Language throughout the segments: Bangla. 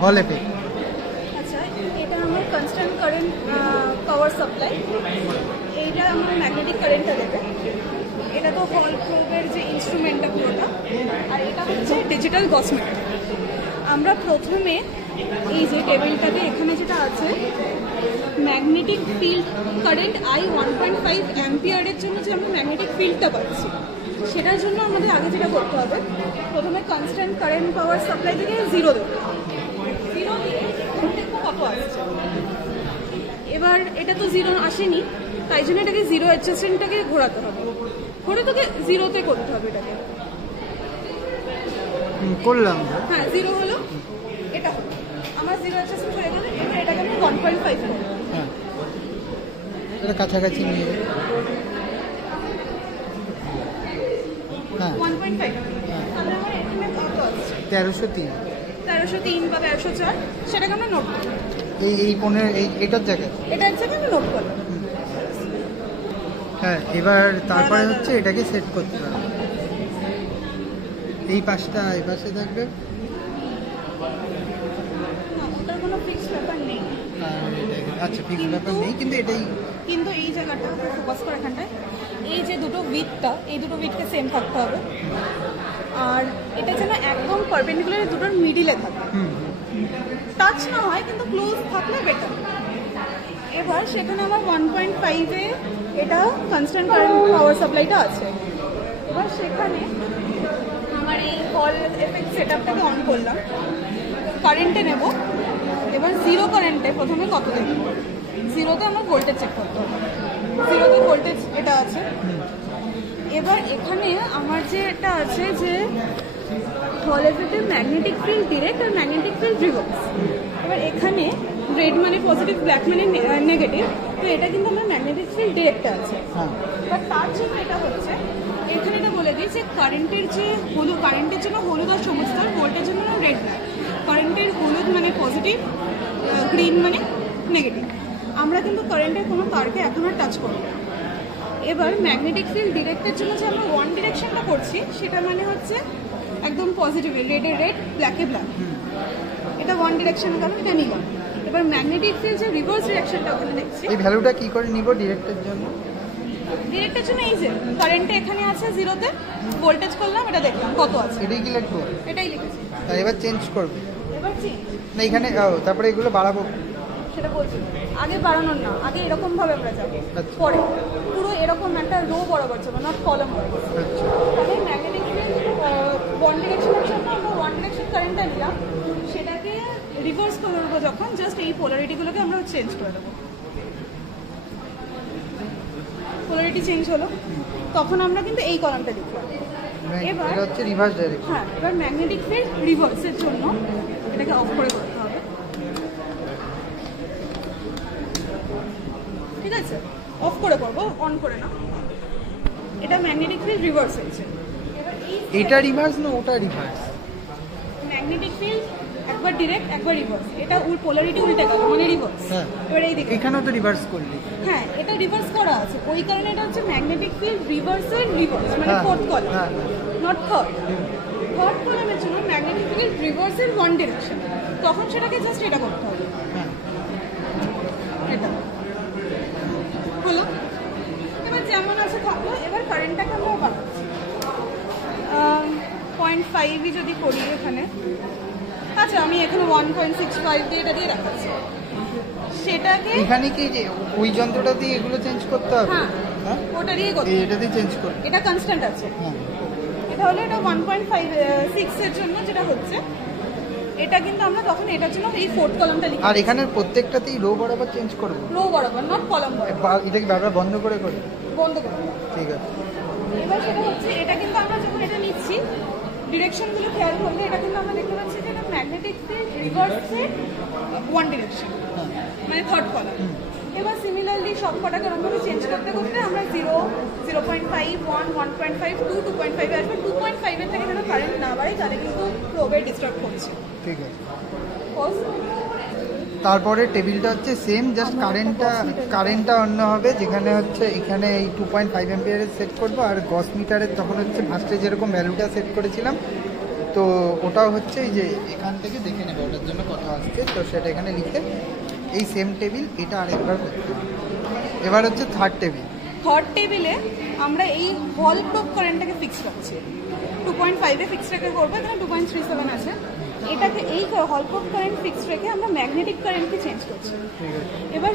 হল এফেক্ট। আচ্ছা, এটা আমার কনস্ট্যান্ট কারেন্ট পাওয়ার সাপ্লাই, এইটা আমার ম্যাগনেটিক কারেন্টটা দেবে। এটা তো হল প্রোবের যে ইনস্ট্রুমেন্টটা পুরোটা, আর এটা হচ্ছে ডিজিটাল গস মিটার। আমরা প্রথমে এই যে টেবিলটাতে এখানে যেটা আছে ম্যাগনেটিক ফিল্ড কারেন্ট I 1.5 অ্যাম্পিয়ারের জন্য যে আমরা ম্যাগনেটিক ফিল্ডটা পাচ্ছি, সেটার জন্য আমাদের আগে যেটা করতে হবে, প্রথমে কনস্ট্যান্ট কারেন্ট পাওয়ার সাপ্লাই থেকে 0 দেবো। 0 দিয়ে দেখবো কত আসছে। এবার এটা তো 0 আসেনি, তাই জন্য এটাকে 0 অ্যাডজাস্টমেন্টটাকে ঘোরাতে হবে, ঘোরে তোকে 0তে করতে হবে এটাকে। করলাম। হ্যাঁ, 0 হলো, এটা হলো আমার 0 অ্যাডজাস্টমেন্ট হয়ে গেলে। এবার এটাকে আমি 1.5 করবো। হ্যাঁ, এটা কাছাকাছি নিয়ে যাবে। হ্যাঁ, 1.5। তাহলে আমার এখানে কত আসছে? 1303। 1303 বা 1304, সেটাকে আমরা নোট করবো। এই 15 এটার জায়গায় এটা হচ্ছে আমি নোট করলাম। হ্যাঁ, এবার তারপরে হচ্ছে এটাকে সেট করতে হবে। এই পাশটা এই পাশে থাকবে, ওটার কোনো ফিক্স ব্যাপার নেই। আচ্ছা, ফিক্স ব্যাপার নেই, কিন্তু এটাই। কিন্তু এই জায়গাটা ফোকাস করে এখানটায়, এই যে দুটো উইথটা, এই দুটো উইথকে সেম থাকতে হবে। আর এটা যেন একদম পারপেন্ডিকুলার দুটোর মিডিলে থাকে, টাচ না হয়, কিন্তু ক্লোজ থাকলে বেটার। এবার সেখানে আমার 1.5-এ এটা কনস্ট্যান্ট কারেন্ট পাওয়ার সাপ্লাইটা আছে। এবার সেখানে আমার এই হল এফেক্ট সেটআপটাকে অন করলাম, কারেন্টে নেব। এবার 0 কারেন্টে প্রথমে কত দেব? 0তে আমার ভোল্টেজ চেক করতে হবে। 0তে ভোল্টেজ এটা আছে। এবার এখানে আমার যে এটা আছে যে হল এফেক্টের ম্যাগনেটিক ফিল্ড ডিরেক্ট আর ম্যাগনেটিক ফিল্ড রিভার্স। এবার এখানে রেড মানে পজিটিভ, ব্ল্যাক মানে নেগেটিভ, তো এটা কিন্তু আমার ম্যাগনেটিক ফিল্ড ডিরেক্টে আছে। এবার তার জন্য এটা হচ্ছে, এখানে এটা বলে দিই যে কারেন্টের যে হলুদ, কারেন্টের জন্য হলুদ আর সবুজ তার, ভোল্টের জন্য রেড না। কারেন্টের হলুদ মানে পজিটিভ, গ্রিন মানে নেগেটিভ। আমরা কিন্তু কারেন্টের কোনো তারকে এখন আর টাচ করব না। এবার ম্যাগনেটিক ফিল্ড ডিরেক্টের জন্য যে আমরা ওয়ান ডিরেকশনটা করছি, সেটা মানে হচ্ছে একদম পজিটিভ, রেডে রেড, ব্ল্যাকে ব্ল্যাক। এটা ওয়ান ডিরেকশন গেল, এটা নিলাম। এবার ম্যাগনেটিক ফিল্ড যে রিভার্স ডিরেকশনটা ওখানে দেখছি, এই ভ্যালুটা কি করে নিব ডিরেক্টের জন্য? ডিরেক্টের জন্য এই যে কারেন্টে এখানে আছে 0তে, ভোল্টেজ করলাম, এটা দেখলাম কত আছে, এটাই কি লিখবো? এটাই লিখেছি। তাই এবার চেঞ্জ করবে এবার চেঞ্জ না এখানে, তারপরে এগুলো বাড়াবো, সেটা বলছি। আগে বাড়ানোর না, আগে এরকম ভাবে আমরা যাবো, আচ্ছা। পরে পুরো এরকম একটা রো বরাবর যাবো, নট কলম বরাবর। আচ্ছা, তাহলে ম্যাগনেটিক ফিল্ড ওয়ান ডিরেকশনের জন্য আমরা ওয়ান ডিরেকশন কারেন্টটা নিলাম, সেটাকে রিভার্স করে দেবো যখন, জাস্ট এই পোলারিটিগুলোকে আমরা চেঞ্জ করে দেবো। পোলারিটি চেঞ্জ হলো, তখন আমরা কিন্তু এই কলামটা লিখলাম। এবার এটা হচ্ছে রিভার্স ডাইরেকশন। হ্যাঁ, এবার ম্যাগনেটিক ফিল্ড রিভার্সের জন্য এটাকে অফ করে করতে হবে। ঠিক আছে, অফ করে করবো, অন করে না। এটা ম্যাগনেটিক ফিল্ড রিভার্স হয়েছে। এবার এটা রিভার্স না ওটা রিভার্স? ম্যাগনেটিক ফিল্ড একবার ডিরেক্ট একবার রিভার্স, এটা পোলারিটি উল্টে গেল মানে রিভার্স। হ্যাঁ, এবার এই দিকে এখানেও তো রিভার্স করলি। হ্যাঁ, এটা রিভার্স করা আছে, ওই কারণে এটা হচ্ছে ম্যাগনেটিক ফিল্ড রিভার্সের রিভার্স, মানে fourth column, not third. Third কলামের জন্য ম্যাগনেটিক ফিল্ড রিভার্সের ওয়ান ডিরেকশন, তখন সেটাকে জাস্ট এটা করতে হবে। এটা হলো, এবার যেমন আছে থাকলো। এবার কারেন্টটাকে আমরা বাড়াচ্ছি 0.5 যদি করি এখানে। আচ্ছা, আমি এখানে 1.65 দিয়ে এটা দিয়ে দেখাচ্ছি। সেটাকে এখানে কি যে ওই যন্ত্রটা দিয়ে এগুলো চেঞ্জ করতে হবে? হ্যাঁ, ওটা দিয়ে করতে এটা দিয়ে চেঞ্জ করতে। এটা কনস্ট্যান্ট আছে। হ্যাঁ, এটা হলো, এটা 1.56 এর জন্য যেটা হচ্ছে, এটা কিন্তু আমরা তখন এটার জন্য এই ফোর্থ কলামটা লিখি। আর এখানে প্রত্যেকটাতেই রো বরাবর চেঞ্জ করব? রো বরাবর, নট কলাম বরাবর। এটাকে বারবার বন্ধ করে করে? বন্ধ করব। ঠিক আছে। এবার সেটা হচ্ছে, এটা কিন্তু আমরা যখন এটা নিচ্ছি, ডিরেকশনগুলো খেয়াল করলে এটা কিন্তু আমরা দেখতে পাচ্ছি যে এটা ম্যাগনেটিক ফিল্ড রিভার্সের ওয়ান ডিরেকশন, মানে থার্ড কলাম। এবার সিমিলারলি সব কটাকে ওরকমভাবে চেঞ্জ করতে করতে আমরা 0, 0.5, 1, 1.5, 2, 2.5 আসবে। 2.5-এর থেকে যেন কারেন্ট না বাড়ে, তাহলে কিন্তু প্রোবে ডিস্টার্ব করছে। ঠিক আছে। পজ। তারপরে টেবিলটা হচ্ছে সেম, জাস্ট কারেন্টটা অন্য হবে, যেখানে হচ্ছে এখানে এই 2.5 অ্যাম্পিয়ারের সেট করবো, আর গস মিটারের তখন হচ্ছে ফার্স্টে যেরকম ভ্যালুটা সেট করেছিলাম তো ওটা হচ্ছে এই যে এখান থেকে দেখে নেবে ওটার জন্য কথা আসছে, তো সেটা এখানে লিখে এই সেম টেবিল এটা আরেকবার করতে হবে। এবার হচ্ছে থার্ড টেবিল। থার্ড টেবিলে আমরা এই হল প্রুফ কারেন্টটাকে ফিক্স রাখছি, 2.5-এ ফিক্স রেখে করবো, এখানে 2.37 আছে। এটাকে এই হল প্রুফ কারেন্ট ফিক্স রেখে আমরা ম্যাগনেটিক কারেন্টকে চেঞ্জ করছি। এবার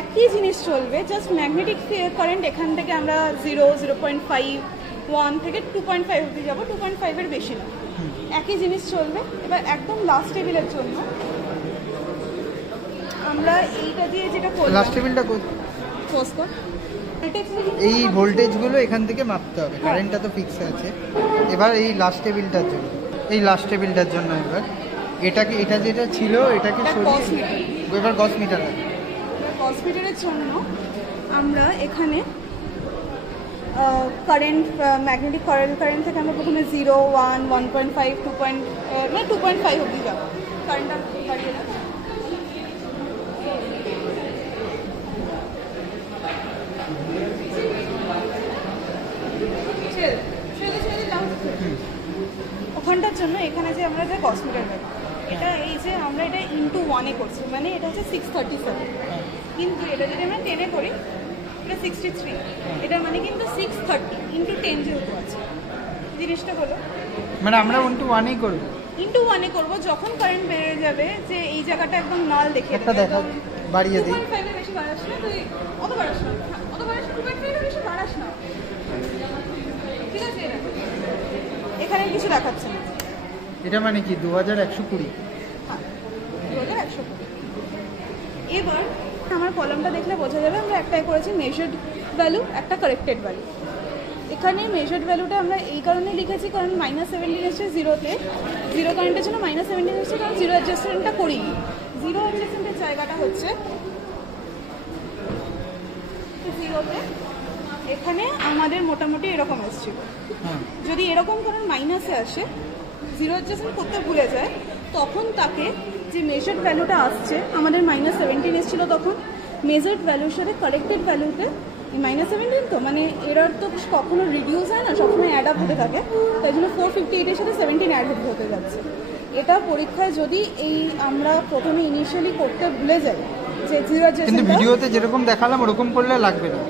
একই জিনিস চলবে, জাস্ট ম্যাগনেটিক কারেন্ট এখান থেকে আমরা 0, 0.5, 1 থেকে 2.5 অবধি যাবো, 2.5-এর বেশি না, একই জিনিস চলবে। এবার একদম লাস্ট টেবিলের জন্য আমরা এইটা দিয়ে যেটা করলাম, লাস্ট টেবিলটা পোস্ট কর এই ভোল্টেজগুলো এখান থেকে মাপতে হবে, কারেন্টটা তো ফিক্স আছে। এবার এই লাস্ট টেবিলটার জন্য, এই লাস্ট টেবিলটার জন্য এবার এটাকে, এটা যেটা ছিল এটাকে সরিয়ে এবার গস মিটার আছে। গস মিটারের জন্য আমরা এখানে কারেন্ট, ম্যাগনেটিক কারেন্ট থেকে আমরা প্রথমে 0, 1, 1.5, 2.5 অবধি যাবো। কারেন্টটা বাড়িয়ে দাও। ওখানটার জন্য এখানে যে আমরা যে গস মিটার ব্যবহার, এটা এই যে আমরা এটা ইন্টু 1-এ করছি, মানে এটা হচ্ছে 637, কিন্তু এটা যদি আমরা 10-এ করি এটা 63, এটা মানে কিন্তু 630 ইন্টু 10 যেহেতু আছে, জিনিসটা হলো মানে আমরা 1:1-এই করবো, ইন্টু 1-এ করবো। যখন কারেন্ট বেড়ে যাবে, যে এই জায়গাটা একদম নাল দেখে একটা দেখা বাড়িয়ে দিই। 2.5-এর বেশি বাড়াস না, তুই অত বাড়াস না, অত বাড়াস, 2.5-এর বেশি বাড়াস না, ঠিক আছে? এখানে কিছু দেখাচ্ছে না। এটা মানে কি 2120? হ্যাঁ, 2120। এবার আমার কলমটা দেখলে বোঝা যাবে আমরা একটাই করেছি মেজার্ড ভ্যালু, একটা কারেক্টেড ভ্যালু। এখানে মেজার্ড ভ্যালুটা আমরা এই কারণে লিখেছি কারণ -17 এসছে 0-তে, 0 কারেন্টের জন্য -17 এসছে কারণ 0 অ্যাডজাস্টমেন্টটা করিনি। 0 অ্যাডজাস্টমেন্টের জায়গাটা হচ্ছে 0-তে, এখানে আমাদের মোটামুটি এরকম এসছিল। যদি এরকম কারণ মাইনাসে আসে, 0 অ্যাডজাস্টমেন্ট করতে ভুলে যায়, তখন তাকে যে মেজার্ড ভ্যালুটা আসছে, আমাদের -17 এসেছিল তখন, মেজার্ড ভ্যালুর সাথে কারেক্টেড ভ্যালুতে -17 তো মানে এরার তো কখনো রিডিউস হয় না, সবসময় অ্যাড আপ হতে থাকে, তাই জন্য 458-এর সাথে 17 অ্যাড হতে যাচ্ছে। এটা পরীক্ষায় যদি এই আমরা প্রথমে ইনিশিয়ালি করতে ভুলে যাই যে 0 কিন্তু অ্যাডজাস্টমেন্ট, ভিডিওতে যেরকম দেখালাম ওরকম করলে লাগবে না,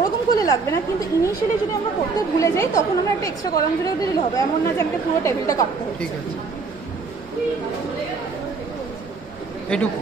ওরকম করলে লাগবে না, কিন্তু ইনিশিয়ালি যদি আমরা করতে ভুলে যাই তখন আমরা একটা এক্সট্রা কলাম জুড়ে দিলে হবে, এমন না যে আমাকে পুরো টেবিলটা কাটতে হবে। ঠিক আছে এটুকু।